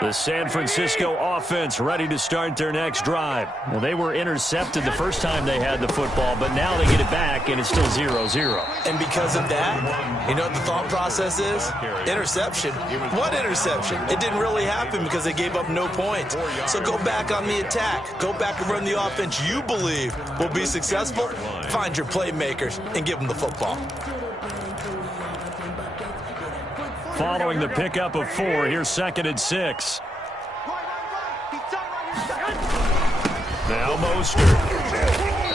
The San Francisco offense ready to start their next drive. Well, they were intercepted the first time they had the football, but now they get it back, and it's still 0-0. And because of that, you know what the thought process is? Interception. What interception? It didn't really happen because they gave up no points. So go back on the attack. Go back and run the offense you believe will be successful. Find your playmakers and give them the football. Following the pickup of 4, here's 2nd and 6. Now Mostert.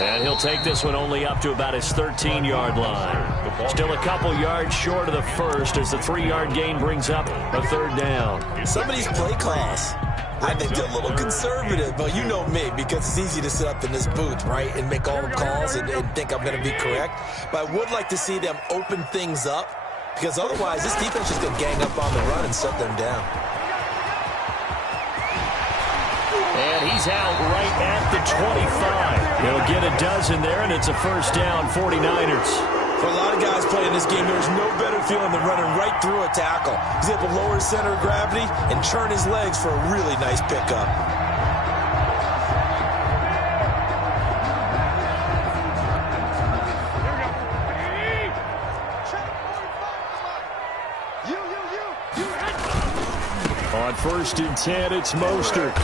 And he'll take this one only up to about his 13-yard line. Still a couple yards short of the first as the 3-yard gain brings up a 3rd down. Some of these play calls, I think they're a little conservative, but you know me, because it's easy to sit up in this booth, right, and make all the calls and think I'm going to be correct. But I would like to see them open things up, because otherwise this defense is going to gang up on the run and shut them down. And he's out right at the 25. He'll get a dozen there, and it's a 1st down, 49ers. For a lot of guys playing this game, there's no better feeling than running right through a tackle. He's able to lower his center of gravity and turn his legs for a really nice pickup. On 1st and 10, it's Mostert.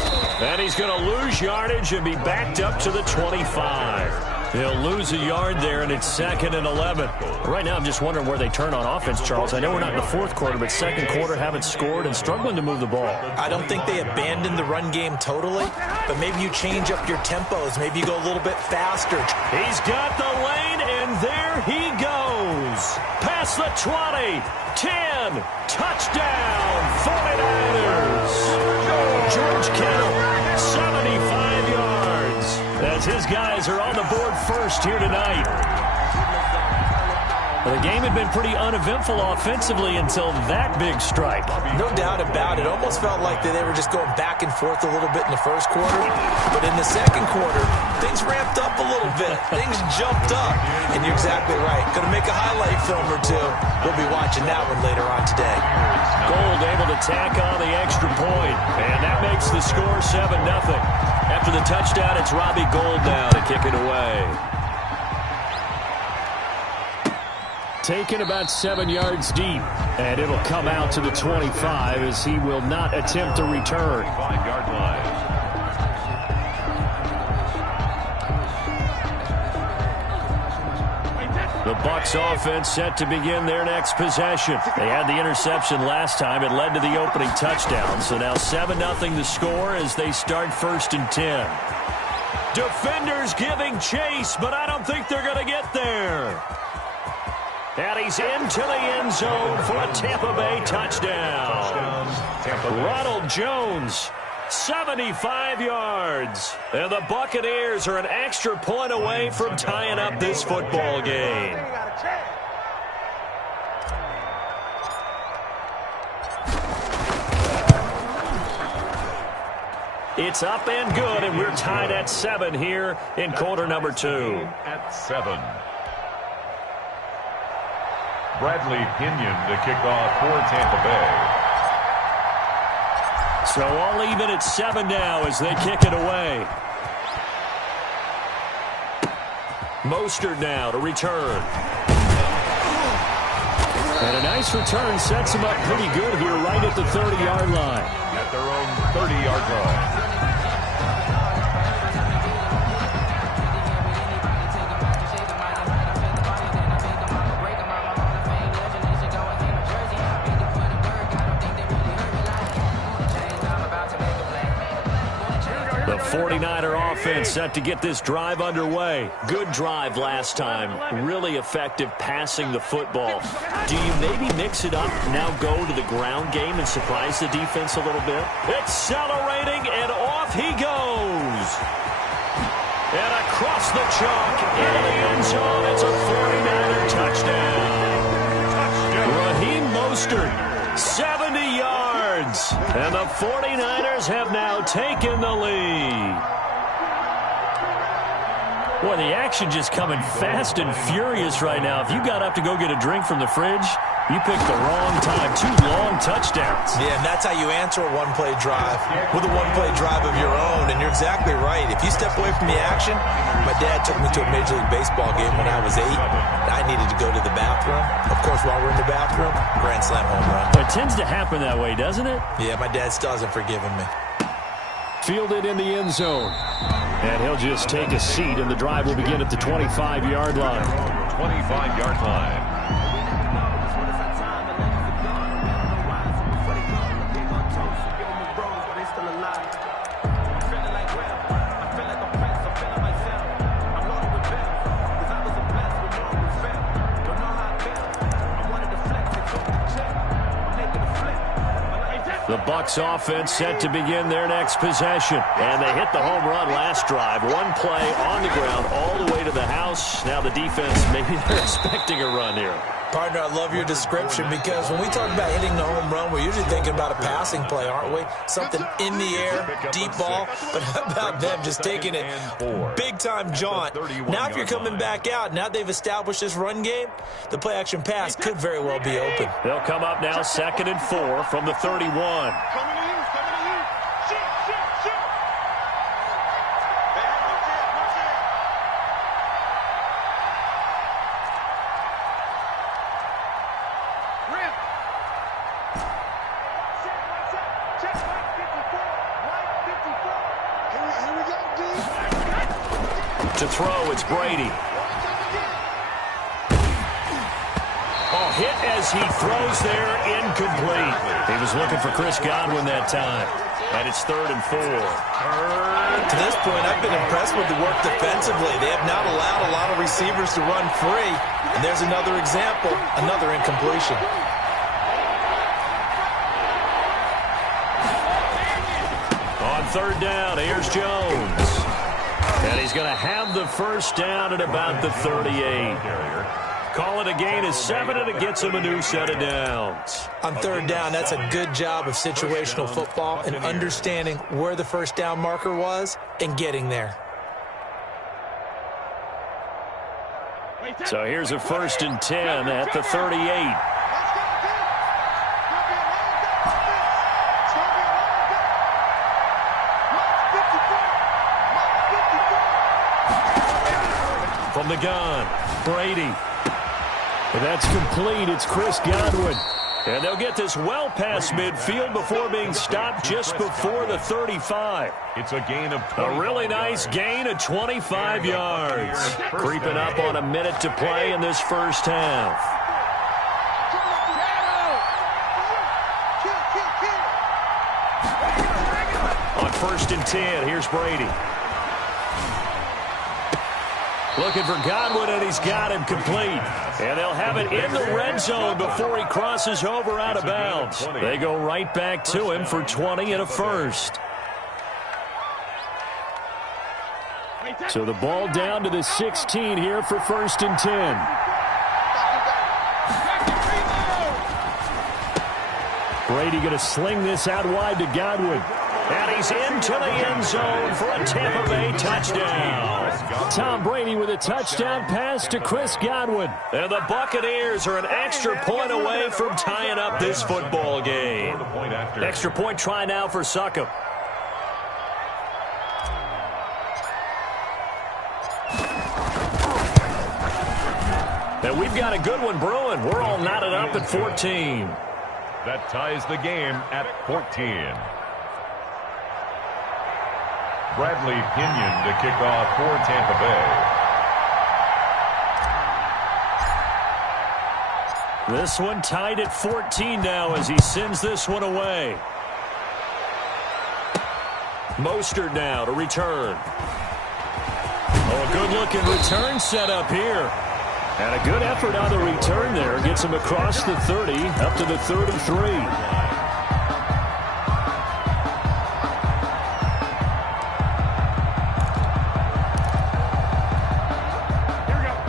And he's going to lose yardage and be backed up to the 25. He'll lose a yard there, and it's 2nd and 11. Right now, I'm just wondering where they turn on offense, Charles. I know we're not in the 4th quarter, but 2nd quarter haven't scored and struggling to move the ball. I don't think they abandoned the run game totally, but maybe you change up your tempos. Maybe you go a little bit faster. He's got the lane, and there he goes. Past the 20, 10, touchdown, 49ers. George Kittle, 75 yards. As his guys are on the board first here tonight. The game had been pretty uneventful offensively until that big strike. No doubt about it. Almost felt like they were just going back and forth a little bit in the 1st quarter. But in the 2nd quarter, things ramped up a little bit. Things jumped up. And you're exactly right. Going to make a highlight film or two. We'll be watching that one later on today. Gold able to tack on the extra point. And that makes the score 7-0. After the touchdown, it's Robbie Gould now to kick it away. Taken about 7 yards deep, and it'll come out to the 25 as he will not attempt to return. 5-yard line. The Bucs offense set to begin their next possession. They had the interception last time. It led to the opening touchdown. So now 7-0 the score as they start 1st and 10. Defenders giving chase, but I don't think they're going to get there. And he's into the end zone for a Tampa Bay touchdown. Ronald Jones, 75 yards. And the Buccaneers are an extra point away from tying up this football game. It's up and good, and we're tied at 7 here in quarter number 2. At 7. Bradley Pinion to kick off for Tampa Bay. So all even at 7 now as they kick it away. Mostert now to return. And a nice return sets him up pretty good here right at the 30-yard line. At their own 30-yard line. The 49er offense set to get this drive underway. Good drive last time. Really effective passing the football. Do you maybe mix it up, now go to the ground game and surprise the defense a little bit? Accelerating, and off he goes. And across the chalk, into the end zone. It's a 49er touchdown. Raheem Mostert, 70 yards. And the 49ers have now taken the lead. Boy, the action just coming fast and furious right now. If you got up to go get a drink from the fridge, You picked the wrong time. 2 long touchdowns. Yeah, and that's how you answer a one-play drive, with a one-play drive of your own. And you're exactly right. If you step away from the action, my dad took me to a Major League Baseball game when I was 8. I needed to go to the bathroom. Of course, while we're in the bathroom, grand slam home run. It tends to happen that way, doesn't it? Yeah, my dad still hasn't forgiven me. Fielded in the end zone. And he'll just take a seat, and the drive will begin at the 25-yard line. 25-yard line. The Bucs offense set to begin their next possession. And they hit the home run last drive. One play on the ground all the way to the house. Now the defense, maybe they're expecting a run here. Partner, I love your description because when we talk about hitting the home run, we're usually thinking about a passing play, aren't we? Something in the air, deep ball. But how about them just taking it big-time jaunt? Now if you're coming back out, now they've established this run game, the play-action pass could very well be open. They'll come up now 2nd and 4 from the 31. To throw, it's Brady. Oh, hit as he throws there, incomplete. He was looking for Chris Godwin that time. And it's 3rd and 4. To this point, I've been impressed with the work defensively. They have not allowed a lot of receivers to run free. And there's another example, another incompletion. On 3rd down, here's Jones. And he's going to have the first down at about the 38. Call it a gain of 7, and it gets him a new set of downs. On 3rd down, that's a good job of situational football and understanding where the first down marker was and getting there. So here's a 1st and 10 at the 38. From the gun, Brady. And that's complete. It's Chris Godwin. And they'll get this well past midfield before being stopped just before the 35. It's a gain of 20. A really nice gain of 25 yards. Creeping up on a minute to play in this first half. On 1st and 10, here's Brady. Looking for Godwin, and he's got him complete. And they'll have it in the red zone before he crosses over out of bounds. They go right back to him for 20 and a first. So the ball down to the 16 here for 1st and 10. Brady going to sling this out wide to Godwin. And he's into the end zone for a Tampa Bay touchdown. Tom Brady with a touchdown pass to Chris Godwin. And the Buccaneers are an extra point away from tying up this football game. Extra point try now for Succop. And we've got a good one brewing. We're all knotted up at 14. That ties the game at 14. Bradley Pinion to kick off for Tampa Bay. This one tied at 14 now as he sends this one away. Mostert now to return. Oh, a good-looking return set up here. And a good effort on the return there. Gets him across the 30 up to the 33.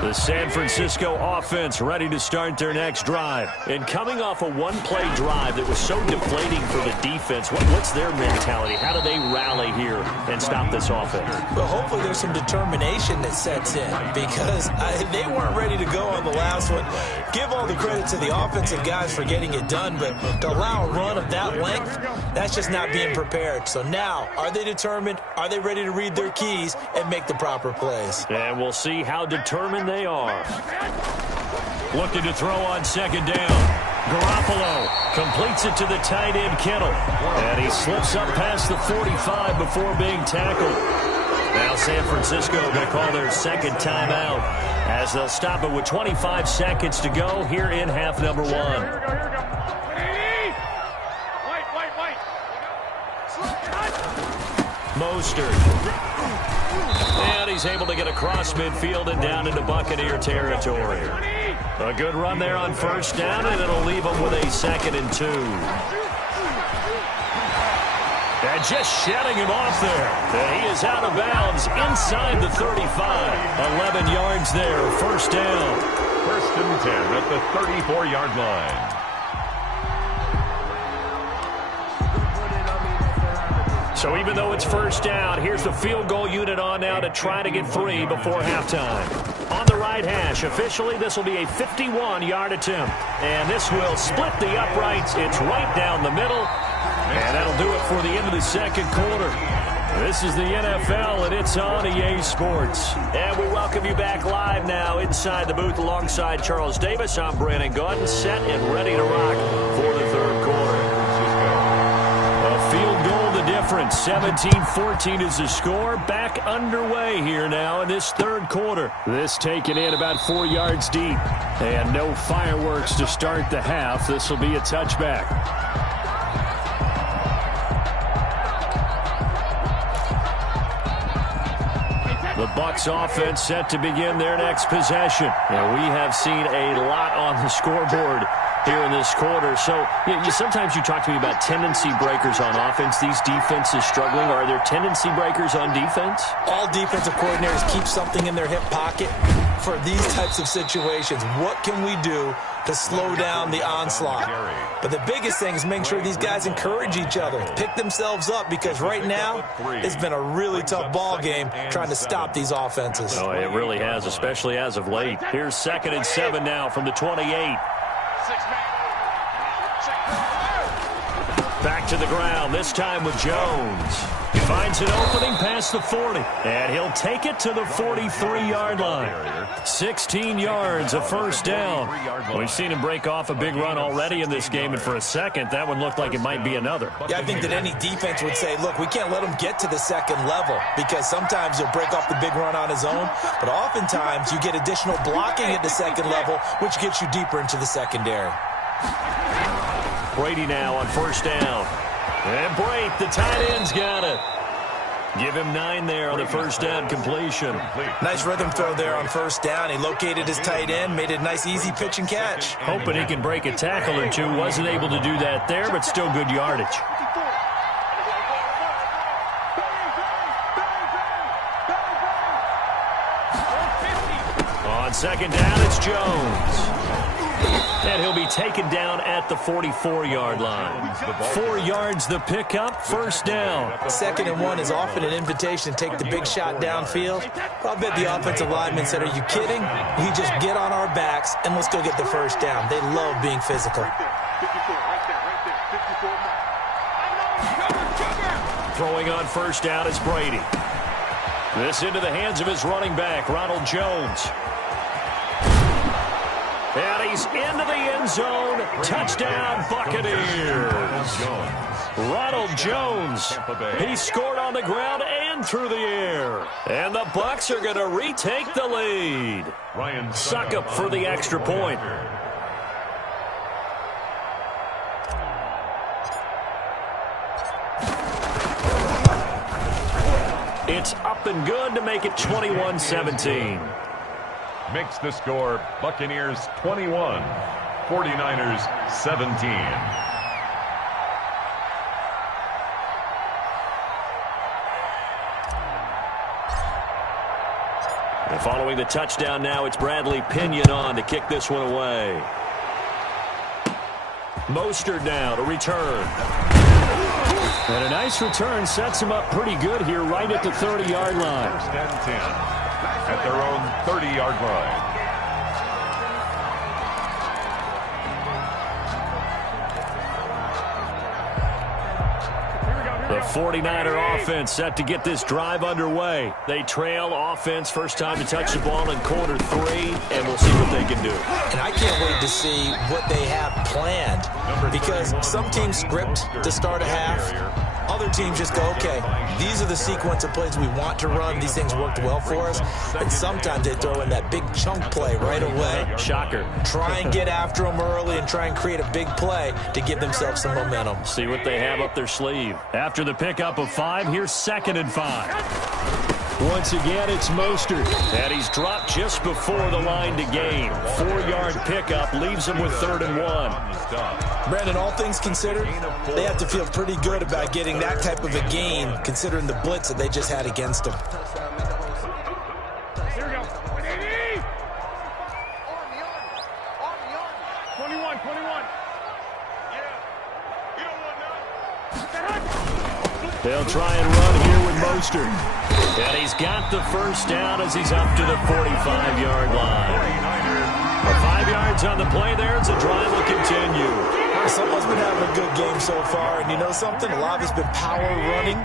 The The San Francisco offense ready to start their next drive. And coming off a one-play drive that was so deflating for the defense, what's their mentality? How do they rally here and stop this offense? Well, hopefully there's some determination that sets in because they weren't ready to go on the last one. Give all the credit to the offensive guys for getting it done, but to allow a run of that length, that's just not being prepared. So now, are they determined? Are they ready to read their keys and make the proper plays? And we'll see how determined they are. Looking to throw on second down. Garoppolo completes it to the tight end Kittle. And he slips up past the 45 before being tackled. Now San Francisco going to call their second timeout as they'll stop it with 25 seconds to go here in half number one. Mostert. And he's able to get across midfield and down into Buccaneer territory. A good run there on first down, and it'll leave him with a 2nd and 2. And just shedding him off there. And he is out of bounds inside the 35. 11 yards there, first down. 1st and 10 at the 34-yard line. So even though it's first down, here's the field goal unit on now to try to get 3 before halftime. On the right hash, officially this will be a 51-yard attempt. And this will split the uprights. It's right down the middle. And that'll do it for the end of the second quarter. This is the NFL, and it's on EA Sports. And we welcome you back live now inside the booth alongside Charles Davis. I'm Brandon Gordon, set and ready to rock for the third quarter. A field goal the difference. 17-14 is the score. Back underway here now in this third quarter. This taken in about 4 yards deep. And no fireworks to start the half. This will be a touchback. The Bucs offense set to begin their next possession. And we have seen a lot on the scoreboard here in this quarter. So sometimes you talk to me about tendency breakers on offense. These defenses struggling. Are there tendency breakers on defense? All defensive coordinators keep something in their hip pocket for these types of situations. What can we do to slow down the onslaught? But the biggest thing is making sure these guys encourage each other, pick themselves up, because right now it's been a really tough ball game trying to stop these offenses. Oh, it really has, especially as of late. Here's 2nd and 7 now from the 28. Back to the ground, this time with Jones. He finds an opening past the 40, and he'll take it to the 43-yard line. 16 yards, a first down. We've seen him break off a big run already in this game, and for a second, that one looked like it might be another. Yeah, I think that any defense would say, look, we can't let him get to the second level, because sometimes he'll break off the big run on his own, but oftentimes you get additional blocking at the second level, which gets you deeper into the secondary. Brady now on first down. And Brate, the tight end's got it. Give him 9 there on the first down completion. Nice rhythm throw there on first down. He located his tight end, made it a nice easy pitch and catch. Hoping he can break a tackle or two. Wasn't able to do that there, but still good yardage. On second down, it's Jones. And he'll be taken down at the 44-yard line. 4 yards the pickup, first down. 2nd and 1 is often an invitation to take the big shot downfield. I'll bet the offensive lineman said, are you kidding? We just get on our backs and let's go get the first down. They love being physical. Throwing on first down is Brady. This into the hands of his running back, Ronald Jones. And he's into the end zone. Touchdown, Buccaneers. Ronald Jones. He scored on the ground and through the air. And the Bucs are going to retake the lead. Suckup for the extra point. It's up and good to make it 21-17. Makes the score Buccaneers 21, 49ers 17. The Following the touchdown now, it's Bradley Pinion on to kick this one away. Mostert now to return. And a nice return sets him up pretty good here right at the 30-yard line. First and 10 at their own 30-yard line. The 49er offense set to get this drive underway. They trail offense first time to touch the ball in quarter 3, and we'll see what they can do. And I can't wait to see what they have planned, because some teams script to start a half. Other teams just go, okay, these are the sequence of plays we want to run. These things worked well for us. And sometimes they throw in that big chunk play right away. Shocker. Try and get after them early and try and create a big play to give themselves some momentum. See what they have up their sleeve. After the pickup of 5, here's 2nd and 5. Once again, it's Mostert. And he's dropped just before the line to gain. 4-yard pickup leaves him with 3rd and 1. Brandon, all things considered, they have to feel pretty good about getting that type of a gain, considering the blitz that they just had against them. Here we go. 21. They'll try and run here with Mostert. And he's got the first down as he's up to the 45-yard line. 5 yards on the play there as the drive will continue. Someone's been having a good game so far, and you know something? A lot of it's been power running.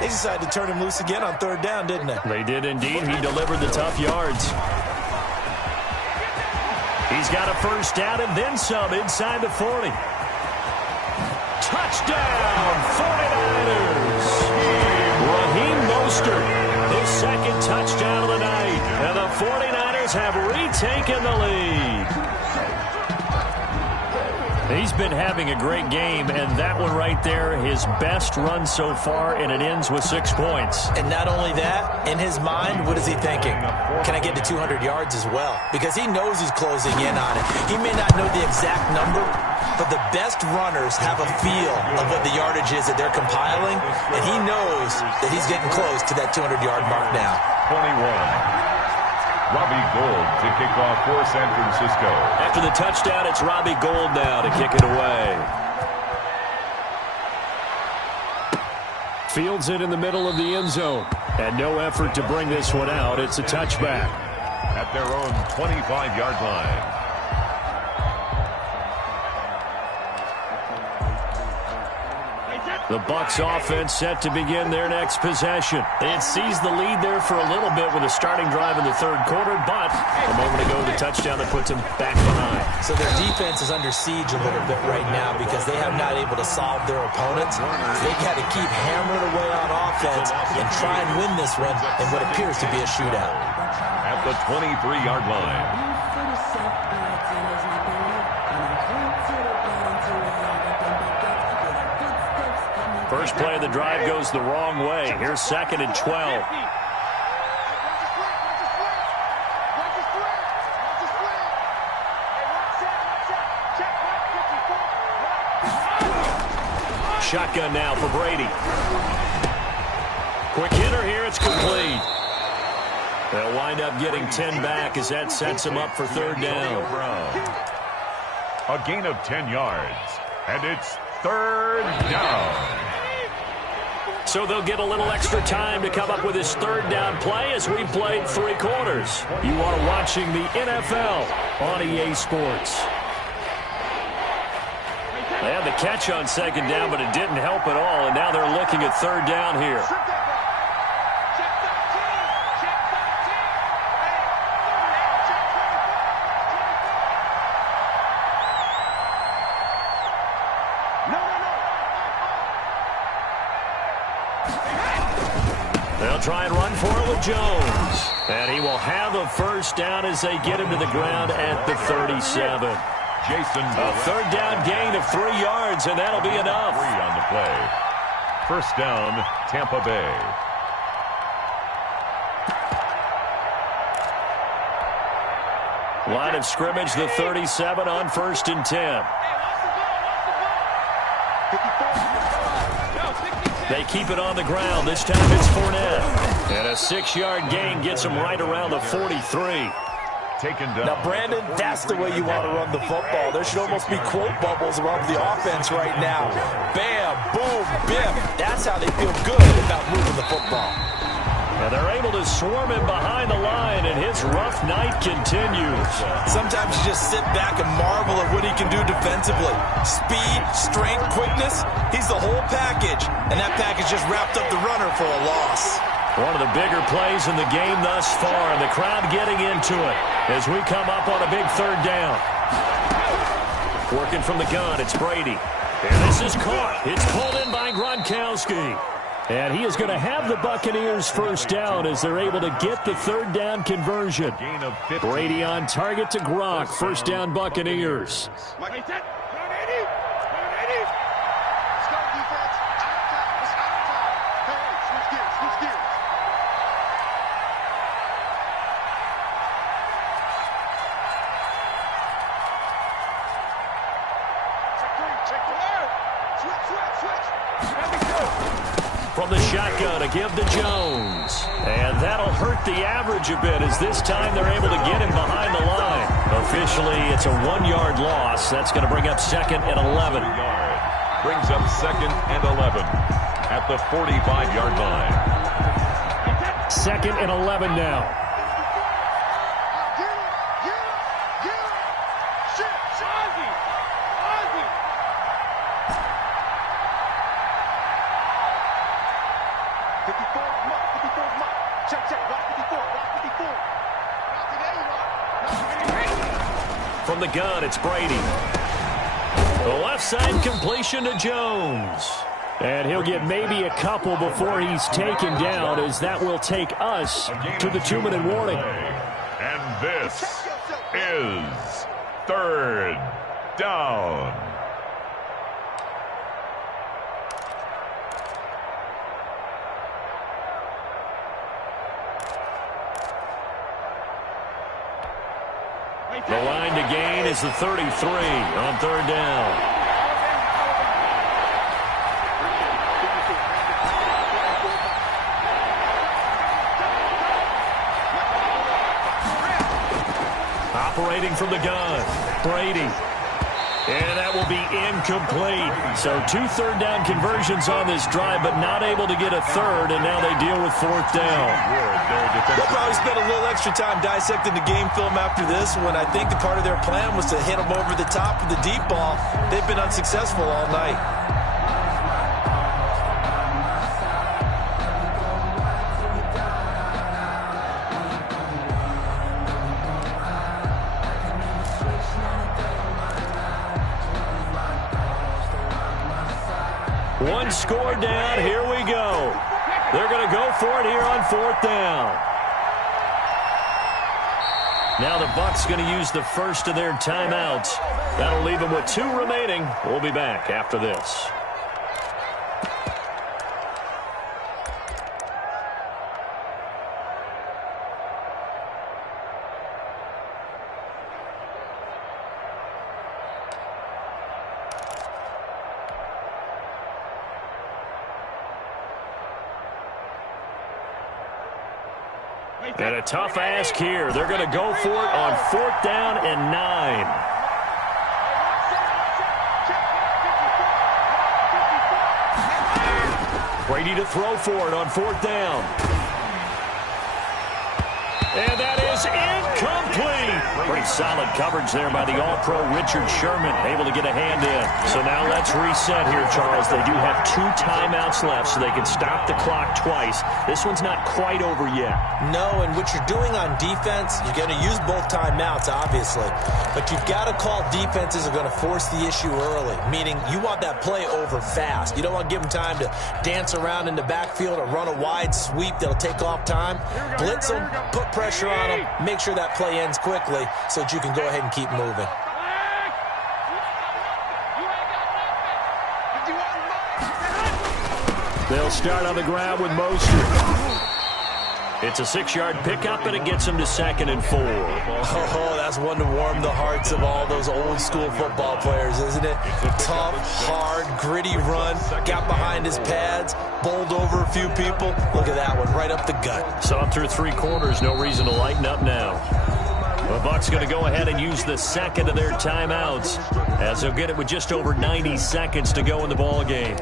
They decided to turn him loose again on 3rd down, didn't they? They did indeed. He delivered the tough yards. He's got a first down and then some inside the 40. Touchdown, 49ers. Raheem Mostert, his 2nd touchdown of the night. And the 49ers have retaken the lead. He's been having a great game, and that one right there, his best run so far, and it ends with 6 points. And not only that, in his mind, what is he thinking? Can I get to 200 yards as well? Because he knows he's closing in on it. He may not know the exact number, but the best runners have a feel of what the yardage is that they're compiling, and he knows that he's getting close to that 200-yard mark now. 21. Robbie Gould to kick off for San Francisco. After the touchdown, it's Robbie Gould now to kick it away. Fields it in the middle of the end zone. And no effort to bring this one out. It's a touchback. At their own 25-yard line. The Bucs offense set to begin their next possession. It seized the lead there for a little bit with a starting drive in the 3rd quarter, but a moment ago the touchdown that puts them back behind. So their defense is under siege a little bit right now because they have not able to solve their opponents. They've got to keep hammering away on offense and try and win this one in what appears to be a shootout. At the 23-yard line. First play of the drive goes the wrong way. Here's 2nd and 12. Shotgun now for Brady. Quick hitter here. It's complete. They'll wind up getting 10 back as that sets him up for 3rd down. A gain of 10 yards. And it's 3rd down. So they'll get a little extra time to come up with his 3rd down play as we played 3 quarters. You are watching the NFL on EA Sports. They had the catch on 2nd down, but it didn't help at all, and now they're looking at 3rd down here. They'll try and run for it with Jones. And he will have a first down as they get him to the ground at the 37. A 3rd down gain of 3 yards, and that'll be enough. 3 on the play. First down, Tampa Bay. Line of scrimmage, the 37 on 1st and 10. They keep it on the ground. This time it's Fournette. And a 6-yard gain gets him right around the 43. Taken down. Now, Brandon, that's the way you want to run the football. There should almost be quote bubbles above the offense right now. Bam, boom, biff. That's how they feel good about moving the football. And they're able to swarm him behind the line, and his rough night continues. Sometimes you just sit back and marvel at what he can do defensively. Speed, strength, quickness, he's the whole package. And that package just wrapped up the runner for a loss. One of the bigger plays in the game thus far, and the crowd getting into it as we come up on a big 3rd down. Working from the gun, it's Brady. And this is caught. It's pulled in by Gronkowski. And he is going to have the Buccaneers first down as they're able to get the 3rd down conversion. Brady on target to Gronk. First down, Buccaneers. From the shotgun, a give to Jones. And that'll hurt the average a bit as this time they're able to get him behind the line. Officially, it's a 1-yard loss. That's going to bring up 2nd and 11. Brings up 2nd and 11 at the 45-yard line. 2nd and 11 now. From the gun, it's Brady. The left side completion to Jones. And he'll get maybe a couple before he's taken down, as that will take us to the 2-minute warning. And this is 3rd down. The line to gain is the 33 on 3rd down. Operating from the gun, Brady. And that will be incomplete. So 2 3rd down conversions on this drive, but not able to get a 3rd, and now they deal with 4th down. They'll probably spend a little extra time dissecting the game film after this, when I think the part of their plan was to hit them over the top with the deep ball. They've been unsuccessful all night. One score down. Here we go. They're going to go for it here on 4th down. Now the Bucs going to use the first of their timeouts. That'll leave them with 2 remaining. We'll be back after this. And a tough ask here. They're going to go for it on 4th down and 9. Brady to throw for it on 4th down. And that is incomplete. Pretty solid coverage there by the All-Pro Richard Sherman, able to get a hand in. So now let's reset here, Charles. They do have 2 timeouts left, so they can stop the clock twice. This one's not quite over yet. No, and what you're doing on defense, you're going to use both timeouts, obviously. But you've got to call defenses are going to force the issue early, meaning you want that play over fast. You don't want to give them time to dance around in the backfield or run a wide sweep that'll take off time. Blitz them, put pressure on them, make sure that play ends quickly so that you can go ahead and keep moving. They'll start on the ground with Mostert. It's a 6-yard pickup, and it gets him to 2nd and 4. Oh, that's one to warm the hearts of all those old-school football players, isn't it? Tough, hard, gritty run, got behind his pads, bowled over a few people. Look at that one, right up the gut. Saw him through 3 quarters, no reason to lighten up now. The Bucs going to go ahead and use the second of their timeouts, as they'll get it with just over 90 seconds to go in the ball game.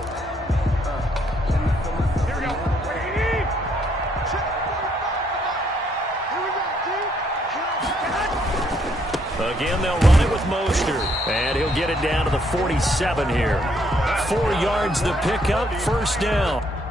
Again, they'll run it with Mostert, and he'll get it down to the 47 here. 4 yards the pickup, 1st down.